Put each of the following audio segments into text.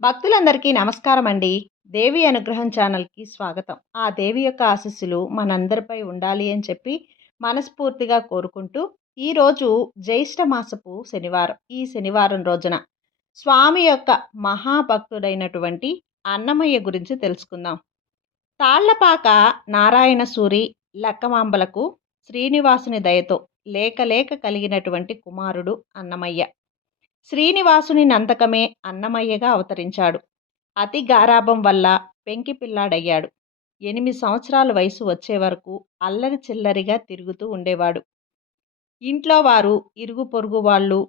భక్తులందరికీ నమస్కారం అండి దేవి అనుగ్రహం ఛానల్కి స్వాగతం. ఆ దేవి యొక్క ఆశీస్సులు మనందరిపై ఉండాలి అని చెప్పి మనస్ఫూర్తిగా కోరుకుంటూ ఈరోజు జ్యేష్ఠ మాసపు శనివారం. ఈ శనివారం రోజున స్వామి యొక్క మహాభక్తుడైనటువంటి అన్నమయ్య గురించి తెలుసుకుందాం. తాళ్ళపాక నారాయణ సూరి లక్కమాంబలకు శ్రీనివాసుని దయతో లేక లేక కలిగినటువంటి కుమారుడు అన్నమయ్య. శ్రీనివాసుని నంతకమే అన్నమయ్యగా అవతరించాడు. అతి గారాభం వల్ల పెంకి పిల్లాడయ్యాడు. ఎనిమిది సంవత్సరాల వయసు వచ్చే వరకు అల్లరి చిల్లరిగా తిరుగుతూ ఉండేవాడు. ఇంట్లో వారు ఇరుగు పొరుగు వాళ్ళు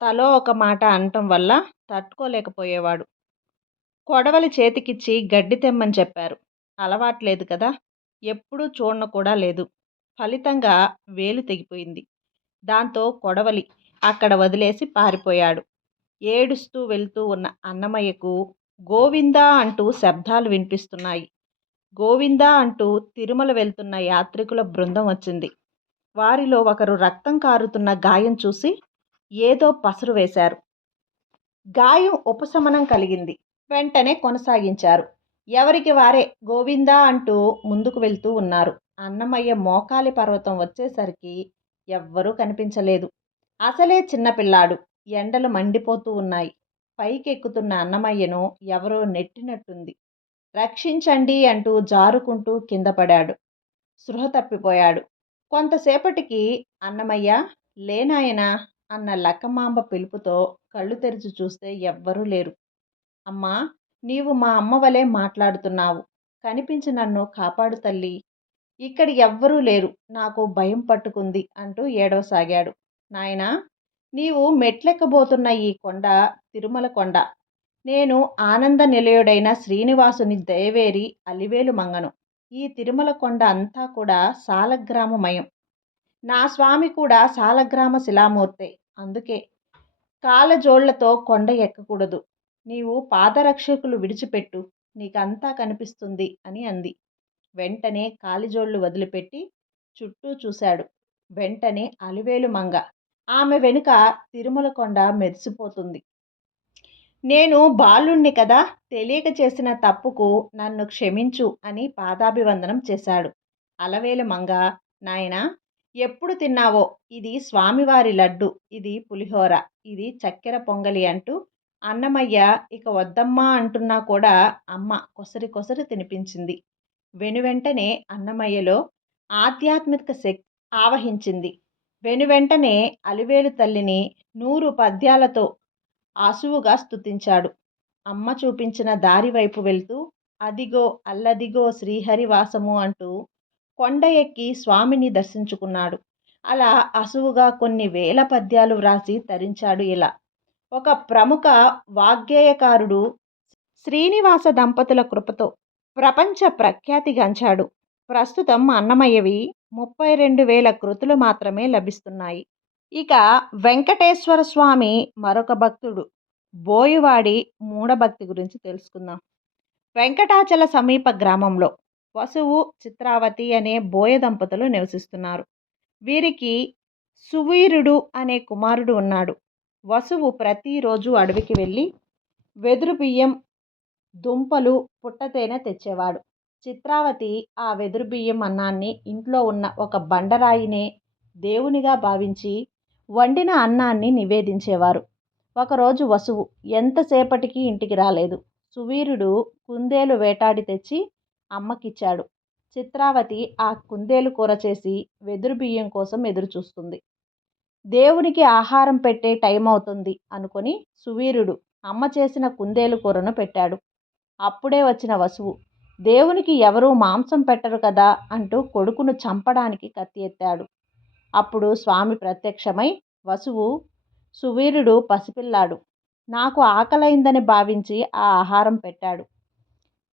తలో ఒక మాట అనటం వల్ల తట్టుకోలేకపోయేవాడు. కొడవలి చేతికిచ్చి గడ్డి తెమ్మని చెప్పారు. అలవాట్లేదు కదా! ఎప్పుడూ చూడను కూడా లేదు. ఫలితంగా వేలు తెగిపోయింది. దాంతో కొడవలి అక్కడ వదిలేసి పారిపోయాడు. ఏడుస్తూ వెళ్తూ ఉన్న అన్నమయ్యకు గోవిందా అంటూ శబ్దాలు వినిపిస్తున్నాయి. గోవిందా అంటూ తిరుమల వెళ్తున్న యాత్రికుల బృందం వచ్చింది. వారిలో ఒకరు రక్తం కారుతున్న గాయం చూసి ఏదో పసరు వేశారు. గాయం ఉపశమనం కలిగింది. వెంటనే కొనసాగించారు. ఎవరికి వారే గోవిందా అంటూ ముందుకు వెళ్తూ ఉన్నారు. అన్నమయ్య మోకాలి పర్వతం వచ్చేసరికి ఎవ్వరూ కనిపించలేదు. అసలే చిన్నపిల్లాడు ఎండలు మండిపోతూ ఉన్నాయి. పైకెక్కుతున్న అన్నమయ్యను ఎవరో నెట్టినట్టుంది. రక్షించండి అంటూ జారుకుంటూ కింద పడాడు. సృహ తప్పిపోయాడు. కొంతసేపటికి అన్నమయ్య లేనాయనా అన్న లక్కమాంబ పిలుపుతో కళ్ళు తెరిచి చూస్తే ఎవ్వరూ లేరు. అమ్మా నీవు మా అమ్మ వలె మాట్లాడుతున్నావు. కనిపించి నన్ను కాపాడు తల్లి. ఇక్కడ ఎవ్వరూ లేరు. నాకు భయం పట్టుకుంది అంటూ ఏడవసాగాడు. నాయనా నీవు మెట్లెక్కబోతున్న ఈ కొండ తిరుమల కొండ. నేను ఆనంద నిలయుడైన శ్రీనివాసుని దయవేరి అలివేలు మంగను. ఈ తిరుమల కొండ అంతా కూడా సాలగ్రామమయం. నా స్వామి కూడా సాలగ్రామ శిలామూర్తే. అందుకే కాలజోళ్ళతో కొండ ఎక్కకూడదు. నీవు పాదరక్షకులు విడిచిపెట్టు. నీకంతా కనిపిస్తుంది అని అంది. వెంటనే కాలిజోళ్ళు వదిలిపెట్టి చుట్టూ చూశాడు. వెంటనే అలివేలు మంగ ఆమె వెనుక తిరుమల కొండ మెరిసిపోతుంది. నేను బాలుణ్ణి కదా తెలియక చేసిన తప్పుకు నన్ను క్షమించు అని పాదాభివందనం చేశాడు. అలవేలు మంగ నాయన ఎప్పుడు తిన్నావో? ఇది స్వామివారి లడ్డు ఇది పులిహోర ఇది చక్కెర పొంగలి అంటూ అన్నమయ్య ఇక వద్దమ్మా అంటున్నా కూడా అమ్మ కొసరి కొసరి తినిపించింది. వెనువెంటనే అన్నమయ్యలో ఆధ్యాత్మిక శక్తి ఆవహించింది. వెనువెంటనే అలివేలు తల్లిని నూరు పద్యాలతో ఆసువుగా స్తుతించాడు. అమ్మ చూపించిన దారి వైపు వెళ్తూ అదిగో అల్లదిగో శ్రీహరివాసము అంటూ కొండ ఎక్కి స్వామిని దర్శించుకున్నాడు. అలా అసువుగా కొన్ని వేల పద్యాలు వ్రాసి తరించాడు ఇలా. ఒక ప్రముఖ వాగ్గేయకారుడు శ్రీనివాస దంపతుల కృపతో ప్రపంచ ప్రఖ్యాతిగాంచాడు ప్రస్తుతం అన్నమయ్యవి ముప్పై రెండు వేల కృతులు మాత్రమే లభిస్తున్నాయి. ఇక వెంకటేశ్వర స్వామి మరొక భక్తుడు బోయవాడి మూఢభక్తి గురించి తెలుసుకుందాం. వెంకటాచల సమీప గ్రామంలో వసువు చిత్రావతి అనే బోయ దంపతులు నివసిస్తున్నారు. వీరికి సువీరుడు అనే కుమారుడు ఉన్నాడు. వసువు ప్రతిరోజు అడవికి వెళ్ళి వెదురు బియ్యం దుంపలు పుట్టతేనె తెచ్చేవాడు. చిత్రావతి ఆ వెదురు బియ్యం అన్నాన్ని ఇంట్లో ఉన్న ఒక బండరాయినే దేవునిగా భావించి వండిన అన్నాన్ని నివేదించేవారు. ఒకరోజు వసువు ఎంతసేపటికి ఇంటికి రాలేదు. సువీరుడు కుందేలు వేటాడి తెచ్చి అమ్మకిచ్చాడు. చిత్రావతి ఆ కుందేలు కూర చేసి వెదురు బియ్యం కోసం ఎదురు చూస్తుంది దేవునికి ఆహారం పెట్టే టైం అవుతుంది అనుకొని సువీరుడు అమ్మ చేసిన కుందేలు కూరను పెట్టాడు. అప్పుడే వచ్చిన వసువు దేవునికి ఎవరూ మాంసం పెట్టరు కదా అంటూ కొడుకును చంపడానికి కత్తి ఎత్తాడు. అప్పుడు స్వామి ప్రత్యక్షమై వసువు సువీరుడు పసిపిల్లాడు. నాకు ఆకలైందని భావించి ఆ ఆహారం పెట్టాడు.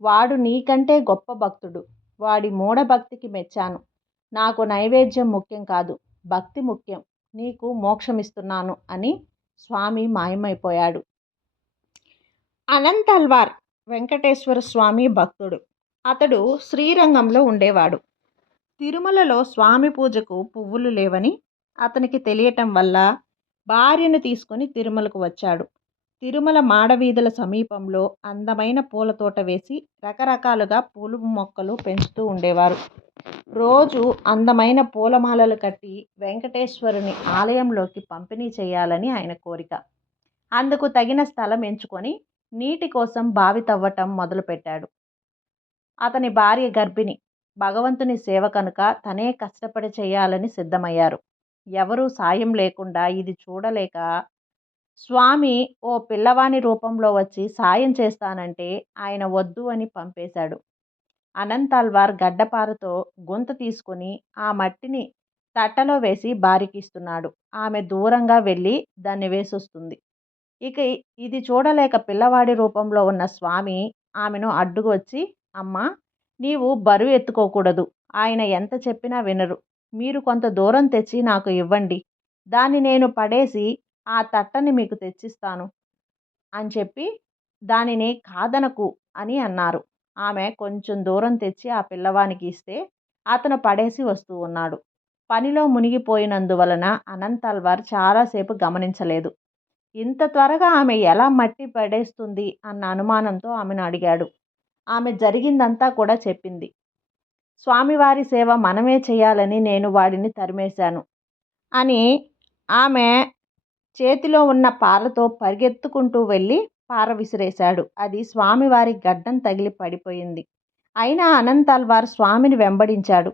వాడు నీకంటే గొప్ప భక్తుడు. వాడి మూఢభక్తికి మెచ్చాను. నాకు నైవేద్యం ముఖ్యం కాదు. భక్తి ముఖ్యం. నీకు మోక్షమిస్తున్నాను అని స్వామి మాయమైపోయాడు. అనంతల్వార్ వెంకటేశ్వర స్వామి భక్తుడు. అతడు శ్రీరంగంలో ఉండేవాడు. తిరుమలలో స్వామి పూజకు పువ్వులు లేవని అతనికి తెలియటం వల్ల భార్యను తీసుకొని తిరుమలకు వచ్చాడు. తిరుమల మాడవీధుల సమీపంలో అందమైన పూల తోట వేసి రకరకాలుగా పూల మొక్కలు పెంచుతూ ఉండేవారు. రోజు అందమైన పూలమాలలు కట్టి వెంకటేశ్వరుని ఆలయంలోకి పంపిణీ చేయాలని ఆయన కోరిక. అందుకు తగిన స్థలం ఎంచుకొని నీటి కోసం బావి తవ్వటం మొదలుపెట్టాడు. అతని భార్య గర్భిణి. భగవంతుని సేవ కనుక తనే కష్టపడి చేయాలని సిద్ధమయ్యారు. ఎవరూ సాయం లేకుండా ఇది చూడలేక స్వామి ఓ పిల్లవాని రూపంలో వచ్చి సాయం చేస్తానంటే ఆయన వద్దు అని పంపేశాడు. అనంతాల్వార్ గడ్డపారతో గుంత తీసుకుని ఆ మట్టిని తట్టలో వేసి బారికిస్తున్నాడు. ఆమె దూరంగా వెళ్ళి దాన్ని వేసొస్తుంది. ఇక ఇది చూడలేక పిల్లవాడి రూపంలో ఉన్న స్వామి ఆమెను అడ్డుకు వచ్చి అమ్మా నీవు బరువు ఎత్తుకోకూడదు. ఆయన ఎంత చెప్పినా వినరు. మీరు కొంత దూరం తెచ్చి నాకు ఇవ్వండి. దాన్ని నేను పడేసి ఆ తట్టని మీకు తెచ్చిస్తాను అని చెప్పి దానిని కాదనకు అని అన్నారు. ఆమె కొంచెం దూరం తెచ్చి ఆ పిల్లవానికి ఇస్తే అతను పడేసి వస్తూ ఉన్నాడు. పనిలో మునిగిపోయినందువలన అనంతల్వార్ చాలాసేపు గమనించలేదు. ఇంత త్వరగా ఆమె ఎలా మట్టి పడేస్తుంది అన్న అనుమానంతో ఆమెను అడిగాడు. ఆమె జరిగిందంతా కూడా చెప్పింది. స్వామివారి సేవ మనమే చేయాలని నేను వాడిని తరిమేశాను. అని ఆమె చేతిలో ఉన్న పారతో పరిగెత్తుకుంటూ వెళ్ళి పార విసిరేశాడు. అది స్వామివారి గడ్డం తగిలి పడిపోయింది. అయినా అనంతల్వార్ స్వామిని వెంబడించాడు.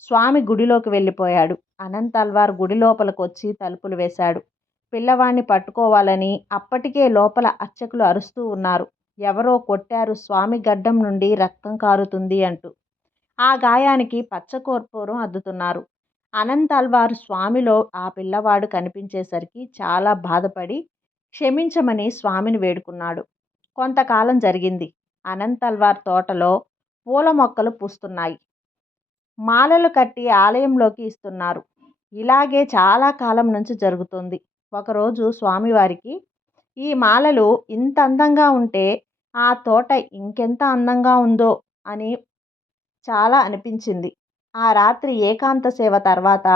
స్వామి గుడిలోకి వెళ్ళిపోయాడు. అనంతల్వార్ గుడి లోపలికి వచ్చి తలుపులు వేశాడు. పిల్లవాడిని పట్టుకోవాలని అప్పటికే లోపల అర్చకులు అరుస్తూ ఉన్నారు. ఎవరో కొట్టారు స్వామి గడ్డం నుండి రక్తం కారుతుంది అంటూ. ఆ గాయానికి పచ్చకోర్పూరం అద్దుతున్నారు. అనంతల్వారు స్వామిలో ఆ పిల్లవాడు కనిపించేసరికి చాలా బాధపడి క్షమించమని స్వామిని వేడుకున్నాడు. కొంతకాలం జరిగింది. అనంతల్వార్ తోటలో పూల మొక్కలు పూస్తున్నాయి. మాలలు కట్టి ఆలయంలోకి ఇస్తున్నారు. ఇలాగే చాలా కాలం నుంచి జరుగుతుంది. ఒకరోజు స్వామివారికి ఈ మాలలు ఇంత అందంగా ఉంటే ఆ తోట ఇంకెంత అందంగా ఉందో అని చాలా అనిపించింది. ఆ రాత్రి ఏకాంత సేవ తర్వాత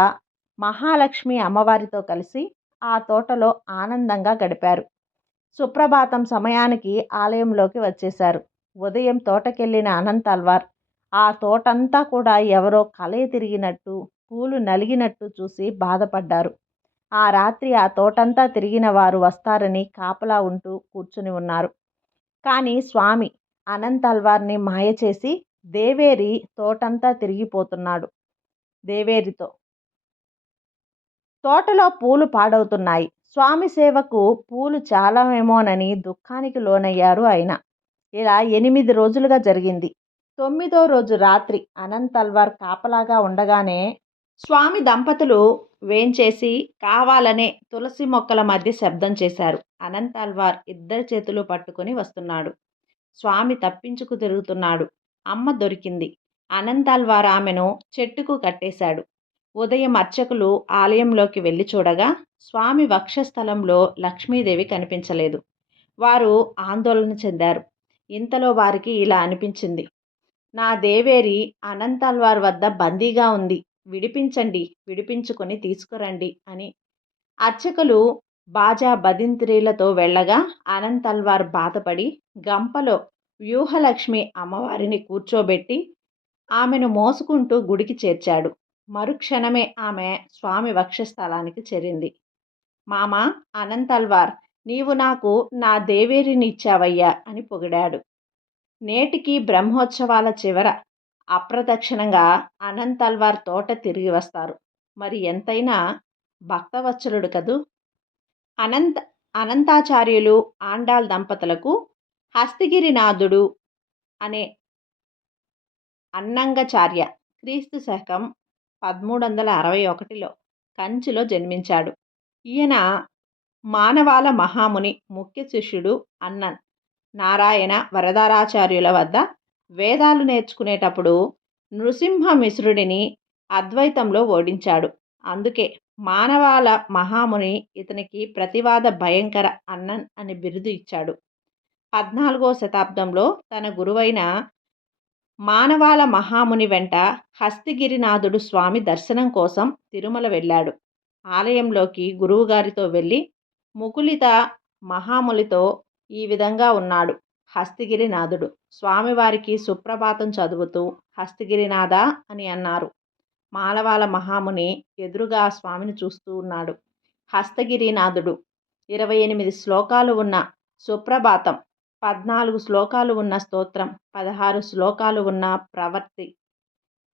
మహాలక్ష్మి అమ్మవారితో కలిసి ఆ తోటలో ఆనందంగా గడిపారు. సుప్రభాతం సమయానికి ఆలయంలోకి వచ్చేశారు. ఉదయం తోటకెళ్ళిన అనంత్ అల్వార్ ఆ తోటంతా కూడా ఎవరో కలయి తిరిగినట్టు పూలు నలిగినట్టు చూసి బాధపడ్డారు. ఆ రాత్రి ఆ తోటంతా తిరిగిన వారు వస్తారని కాపలా ఉంటూ కూర్చుని ఉన్నారు. కానీ స్వామి అనంత్ అల్వార్ని మాయ చేసి దేవేరి తోటంతా తిరిగిపోతున్నాడు. దేవేరితో తోటలో పూలు పాడవుతున్నాయి. స్వామి సేవకు పూలు చాలామేమోనని దుఃఖానికి లోనయ్యారు ఆయన. ఇలా ఎనిమిది రోజులుగా జరిగింది. తొమ్మిదో రోజు రాత్రి అనంత్ అల్వార్ కాపలాగా ఉండగానే స్వామి దంపతులు వేంచేసి కావాలనే తులసి మొక్కల మధ్య శబ్దం చేశారు. అనంత్ ఇద్దరి చేతులు పట్టుకొని వస్తున్నాడు. స్వామి తప్పించుకు తిరుగుతున్నాడు. అమ్మ దొరికింది. అనంత్ అల్వార్ ఆమెను చెట్టుకు కట్టేశాడు. ఉదయం అర్చకులు ఆలయంలోకి వెళ్ళి చూడగా స్వామి వక్షస్థలంలో లక్ష్మీదేవి కనిపించలేదు. వారు ఆందోళన చెందారు. ఇంతలో వారికి ఇలా అనిపించింది. నా దేవేరి అనంతల్వార్ వద్ద బందీగా ఉంది. విడిపించండి విడిపించుకొని తీసుకురండి అని అర్చకులు బాజా బదింత్రీలతో వెళ్ళగా అనంతల్వార్ బాధపడి గంపలో వ్యూహలక్ష్మి అమ్మవారిని కూర్చోబెట్టి ఆమెను మోసుకుంటూ గుడికి చేర్చాడు. మరుక్షణమే ఆమె స్వామి వక్షస్థలానికి చేరింది. మామ అనంతల్వార్ నీవు నాకు నా దేవేరిని ఇచ్చావయ్యా అని పొగిడాడు. నేటికి బ్రహ్మోత్సవాల చివర అప్రదక్షిణంగా అనంతల్వార్ తోట తిరిగి వస్తారు. మరి ఎంతైనా భక్తవత్సలుడు కదూ? అనంత అనంతాచార్యులు ఆండాల్ దంపతులకు హస్తిగిరినాథుడు అనే అన్నంగచార్య క్రీస్తు శకం పదమూడు వందల అరవై ఒకటిలో కంచిలో జన్మించాడు. ఈయన మానవాల మహాముని ముఖ్య శిష్యుడు అన్నన్ నారాయణ వరదారాచార్యుల వద్ద వేదాలు నేర్చుకునేటప్పుడు నృసింహ మిశ్రుడిని అద్వైతంలో ఓడించాడు. అందుకే మానవాల మహాముని ఇతనికి ప్రతివాద భయంకర అన్నన్ అని బిరుదు ఇచ్చాడు. పద్నాలుగో శతాబ్దంలో తన గురువైన మానవాల మహాముని వెంట హస్తిగిరినాథుడు స్వామి దర్శనం కోసం తిరుమల వెళ్ళాడు. ఆలయంలోకి గురువుగారితో వెళ్ళి ముకులిత మహాములితో ఈ విధంగా ఉన్నాడు. హస్తిగిరినాథుడు. స్వామివారికి సుప్రభాతం చదువుతూ హస్తిగిరినాథ అని అన్నారు. మాలవాల మహాముని ఎదురుగా స్వామిని చూస్తూ ఉన్నాడు. హస్తగిరినాథుడు. ఇరవై ఎనిమిది శ్లోకాలు ఉన్న సుప్రభాతం పద్నాలుగు శ్లోకాలు ఉన్న స్తోత్రం పదహారు శ్లోకాలు ఉన్న ప్రవర్తి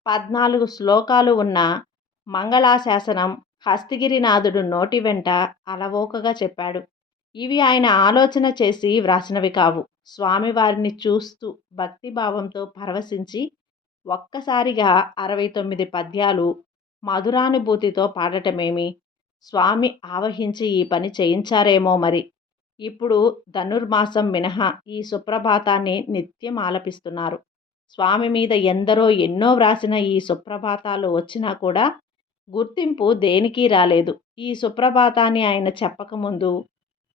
పద్నాలుగు శ్లోకాలు ఉన్న మంగళాశాసనం హస్తిగిరినాథుడు నోటి వెంట అలవోకగా చెప్పాడు. ఇవి ఆయన ఆలోచన చేసి వ్రాసినవి కావు. స్వామివారిని చూస్తూ భక్తిభావంతో పరవశించి ఒక్కసారిగా అరవై తొమ్మిది పద్యాలు మధురానుభూతితో పాడటమేమి? స్వామి ఆవహించి ఈ పని చేయించారేమో మరి. ఇప్పుడు ధనుర్మాసం మినహా ఈ సుప్రభాతాన్ని నిత్యం ఆలపిస్తున్నారు. స్వామి మీద ఎందరో ఎన్నో వ్రాసిన ఈ సుప్రభాతాలు వచ్చినా కూడా గుర్తింపు దేనికి రాలేదు. ఈ సుప్రభాతాన్ని ఆయన చెప్పకముందు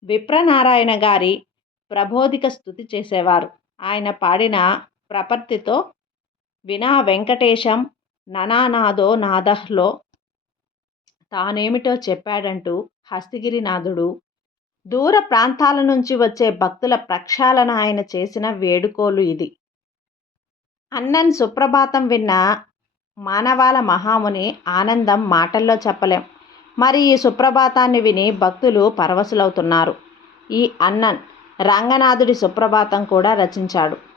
విప్రనారాయణ గారి ప్రబోధిక స్థుతి చేసేవారు. ఆయన పాడిన ప్రపత్తితో వినా వెంకటేశం ననానాదో నాదహ్లో తానేమిటో చెప్పాడంటూ హస్తిగిరినాథుడు దూర ప్రాంతాల నుంచి వచ్చే భక్తుల ప్రక్షాళన ఆయన చేసిన వేడుకోలు ఇది. అన్నన్ సుప్రభాతం విన్న మానవాల మహాముని ఆనందం మాటల్లో చెప్పలేం. మరి ఈ సుప్రభాతాన్ని విని భక్తులు పరవశులవుతున్నారు. ఈ అన్నన్ రంగనాథుడి సుప్రభాతం కూడా రచించాడు.